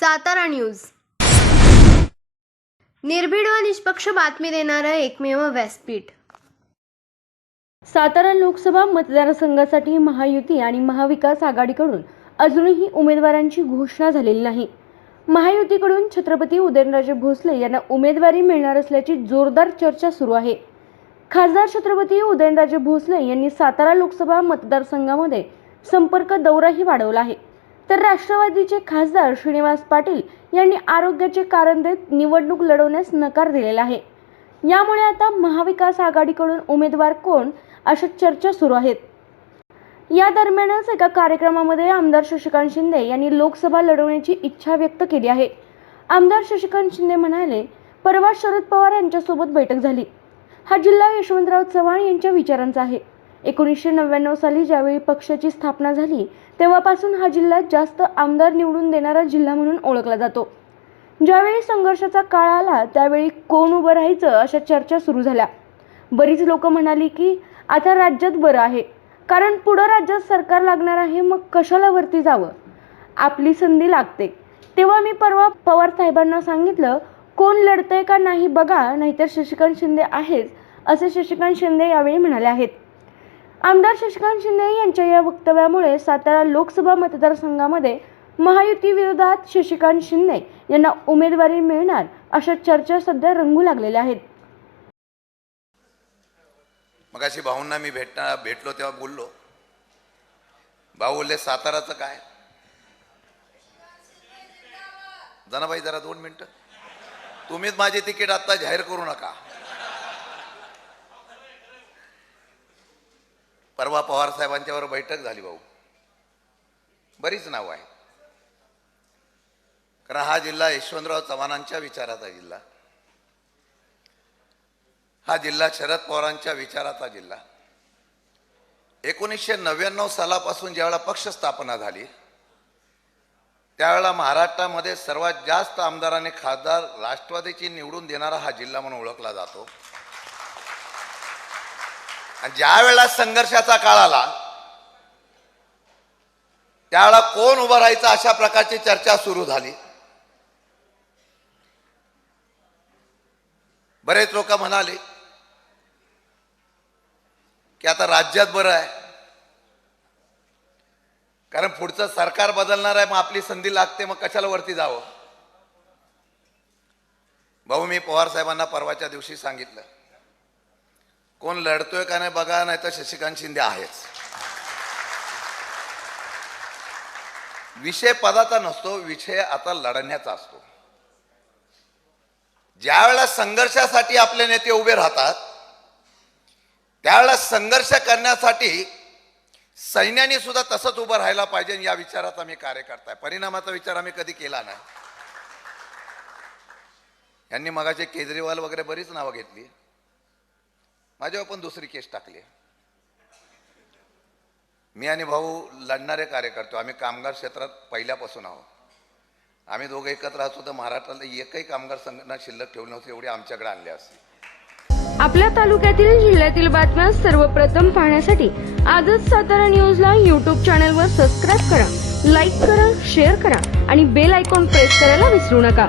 Satara news. निर्भीड व निष्पक्ष बातमी देणारं एकमेव व्यासपीठ. सातारा लोकसभा मतदारसंघासाठी महायुती आणि महाविकास आघाडीकडून अजूनही उमेदवारांची घोषणा झालेली नाही. महायुतीकडून छत्रपती उदयनराजे भोसले यांना उमेदवारी मिळणार असल्याची जोरदार चर्चा सुरू आहे. खासदार छत्रपती उदयनराजे भोसले यांनी सातारा लोकसभा मतदारसंघामध्ये संपर्क दौराही वाढवला आहे. तर राष्ट्रवादीचे खासदार श्रीनिवास पाटील यांनी आरोग्याचे कारण देत निवडणूक लढवण्यास नकार दिलेला आहे. यामुळे आता महाविकास आघाडीकडून उमेदवार कोण अशा चर्चा सुरू आहेत. या दरम्यानच एका कार्यक्रमामध्ये आमदार शशिकांत शिंदे यांनी लोकसभा लढवण्याची इच्छा व्यक्त केली आहे. आमदार शशिकांत शिंदे म्हणाले परवा शरद पवार यांच्यासोबत बैठक झाली. हा जिल्हा यशवंतराव चव्हाण यांच्या विचारांचा आहे. एकोणीसशे नव्याण्णव साली ज्यावेळी पक्षाची स्थापना झाली तेव्हापासून हा जिल्हा जास्त आमदार निवडून देणारा जिल्हा म्हणून ओळखला जातो. ज्यावेळी संघर्षाचा काळ आला त्यावेळी कोण उभं राहायचं अशा चर्चा सुरू झाल्या. बरीच लोक म्हणाली की आता राज्यात बरं आहे. कारण पुढं राज्यात सरकार लागणार आहे मग कशाला वरती जावं? आपली संधी लागते. तेव्हा मी परवा पवार साहेबांना सांगितलं कोण लढतंय का नाही बघा नाहीतर शशिकांत शिंदे आहेच असे शशिकांत शिंदे यावेळी म्हणाले आहेत. आमदार शशिकांत शिंदे यांच्या या वक्तव्यामुळे सातारा लोकसभा मतदारसंघामध्ये महायुती विरोधात शशिकांत शिंदे यांना उमेदवारी मिळणार अशा चर्चा सध्या रंगू लागलेल्या आहेत. मग अशी भाऊंना मी भेटणार भेटलो तेव्हा बोललो. भाऊ बोलले साताराचं काय? जनाबाई जरा दोन मिनटं. तुम्हीच माझे तिकीट आता जाहीर करू नका. परवा पवार साहेबांच्यावर बैठक झाली भाऊ. बरीच नाव आहे कारण हा जिल्हा यशवंतराव चव्हाणांच्या विचाराचा जिल्हा. हा जिल्हा शरद पवारांच्या विचाराचा जिल्हा. एकोणीसशे नव्याण्णव सालापासून ज्यावेळा पक्ष स्थापना झाली त्यावेळेला महाराष्ट्रामध्ये सर्वात जास्त आमदारांनी खासदार राष्ट्रवादीची निवडून देणारा हा जिल्हा म्हणून ओळखला जातो. आणि ज्या वेळेला संघर्षाचा काळ आला त्यावेळेला कोण उभं राहायचं अशा प्रकारची चर्चा सुरू झाली. बरेच लोक म्हणाले की आता राज्यात बरं आहे. कारण पुढचं सरकार बदलणार आहे मग आपली संधी लागते मग कशाला वरती जावं? भाऊ मी पवार साहेबांना परवाच्या दिवशी सांगितलं. कोण लढतोय का नाही बघा नाही तर शशिकांत शिंदे आहेच. विषय पदाचा नसतो विषय आता लढण्याचा असतो. ज्या वेळेला संघर्षासाठी आपले नेते उभे राहतात त्यावेळेला संघर्ष करण्यासाठी सैन्याने सुद्धा तसंच उभं राहायला पाहिजे या विचाराचा मी कार्य करताय परिणामाचा विचार आम्ही कधी केला नाही. यांनी मगाचे केजरीवाल वगैरे बरीच नावं घेतली. माझ्यावर पण दुसरी केस टाकली. मी आणि भाऊ लढणारे कार्यकर्ते आम्ही कामगार क्षेत्रात पहिल्यापासून आहोत. आम्ही दोघं एकत्र असतो तर महाराष्ट्राला एकही कामगार संघटना शिल्लक ठेवली नव्हती एवढी आमच्याकडे आणली असती. आपल्या तालुक्यातील जिल्ह्यातील बातम्या सर्वप्रथम पाहण्यासाठी आजच सातारा न्यूजला यूट्यूब चॅनलवर सबस्क्राईब करा लाईक करा शेअर करा आणि बेल आयकॉन प्रेस करायला विसरू नका.